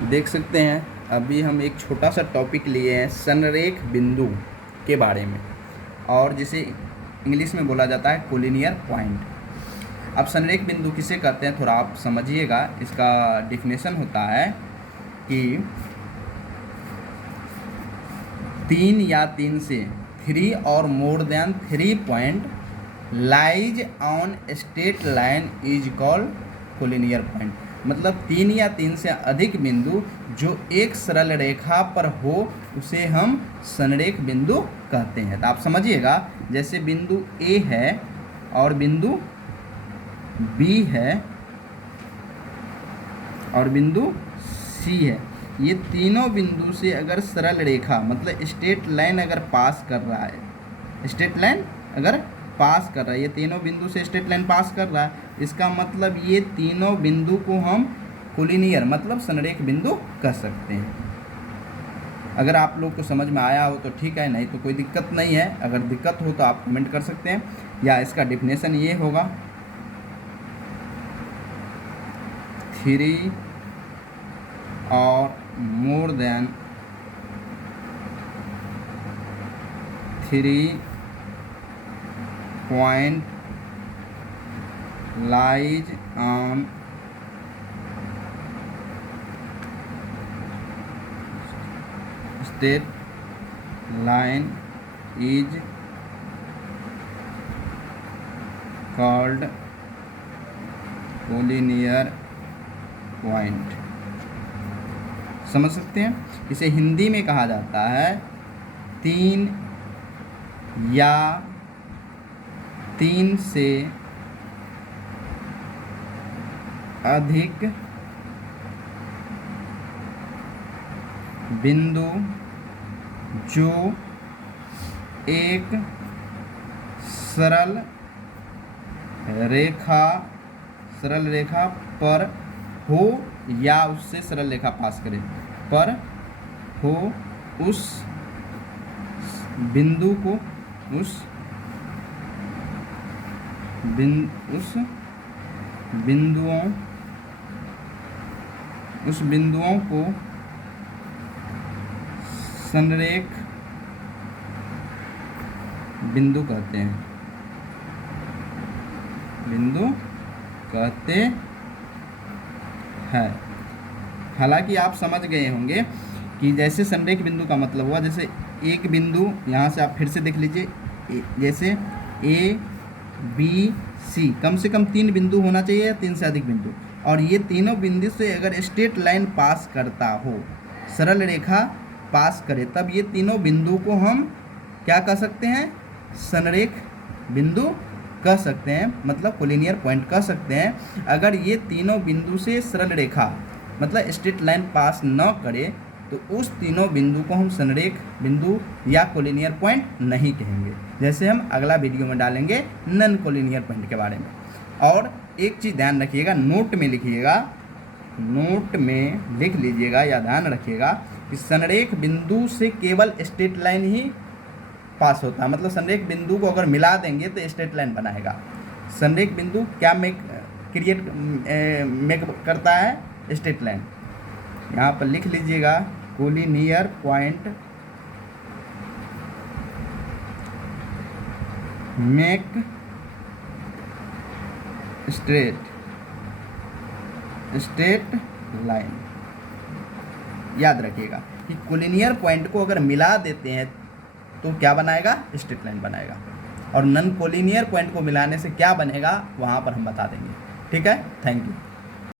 देख सकते हैं अभी हम एक छोटा सा टॉपिक लिए हैं संरेख बिंदु के बारे में, और जिसे इंग्लिश में बोला जाता है कोलिनियर पॉइंट। अब संरेख बिंदु किसे कहते हैं थोड़ा आप समझिएगा। इसका डिफिनेशन होता है कि 3 या 3 से 3 और more than 3 point lies on straight line is called collinear point. मतलब 3 या 3 से अधिक बिंदु जो एक सरल रेखा पर हो उसे हम संरेख बिंदु कहते हैं। तो आप समझिएगा, जैसे बिंदु ए है और बिंदु बी है और बिंदु सी है, ये तीनों बिंदु से अगर सरल रेखा मतलब स्ट्रेट लाइन अगर पास कर रहा है, स्ट्रेट लाइन अगर पास कर रहा है, ये तीनों बिंदु से स्ट्रेट लाइन पास कर रहा है, इसका मतलब ये तीनों बिंदु को हम कोलिनियर मतलब संरेख बिंदु कह सकते हैं। अगर आप लोग को समझ में आया हो तो ठीक है, नहीं तो कोई दिक्कत नहीं है। अगर दिक्कत हो तो आप कमेंट कर सकते हैं, या इसका डिफिनेशन ये होगा 3 और more than 3 point lies on straight line is called collinear point. समझ सकते हैं। इसे हिंदी में कहा जाता है 3 या 3 से अधिक बिंदु जो एक सरल रेखा पर हो या उससे सरल रेखा पास करे पर हो, उस बिंदु को उस बिंदुओं को संरेख बिंदु कहते हैं। हालांकि आप समझ गए होंगे कि जैसे संरेख बिंदु का मतलब हुआ, जैसे एक बिंदु यहाँ से आप फिर से देख लीजिए, जैसे ए बी सी, कम से कम 3 बिंदु होना चाहिए या 3 से अधिक बिंदु, और ये तीनों बिंदु से अगर स्ट्रेट लाइन पास करता हो, सरल रेखा पास करे, तब ये तीनों बिंदु को हम क्या कह सकते हैं, संरेख बिंदु कह सकते हैं, मतलब कोलिनियर पॉइंट कह सकते हैं। अगर ये तीनों बिंदु से सरल रेखा मतलब स्ट्रेट लाइन पास न करे तो उस तीनों बिंदु को हम संरेख बिंदु या कोलिनियर पॉइंट नहीं कहेंगे। जैसे हम अगला वीडियो में डालेंगे नॉन कोलिनियर पॉइंट के बारे में। और एक चीज़ ध्यान रखिएगा, नोट में लिखिएगा, नोट में लिख लीजिएगा या ध्यान रखिएगा कि संरेख बिंदु से केवल स्ट्रेट लाइन ही पास होता है। मतलब संरेख बिंदु को अगर मिला देंगे तो स्ट्रेट लाइन बनाएगा। संरेख बिंदु क्या मेक करता है, स्ट्रेट लाइन। यहाँ पर लिख लीजिएगा collinear point make straight line. याद रखिएगा कि कोलिनियर पॉइंट को अगर मिला देते हैं तो क्या बनाएगा, स्ट्रेट लाइन बनाएगा, और नॉन कोलिनियर पॉइंट को मिलाने से क्या बनेगा वहाँ पर हम बता देंगे। ठीक है, थैंक यू।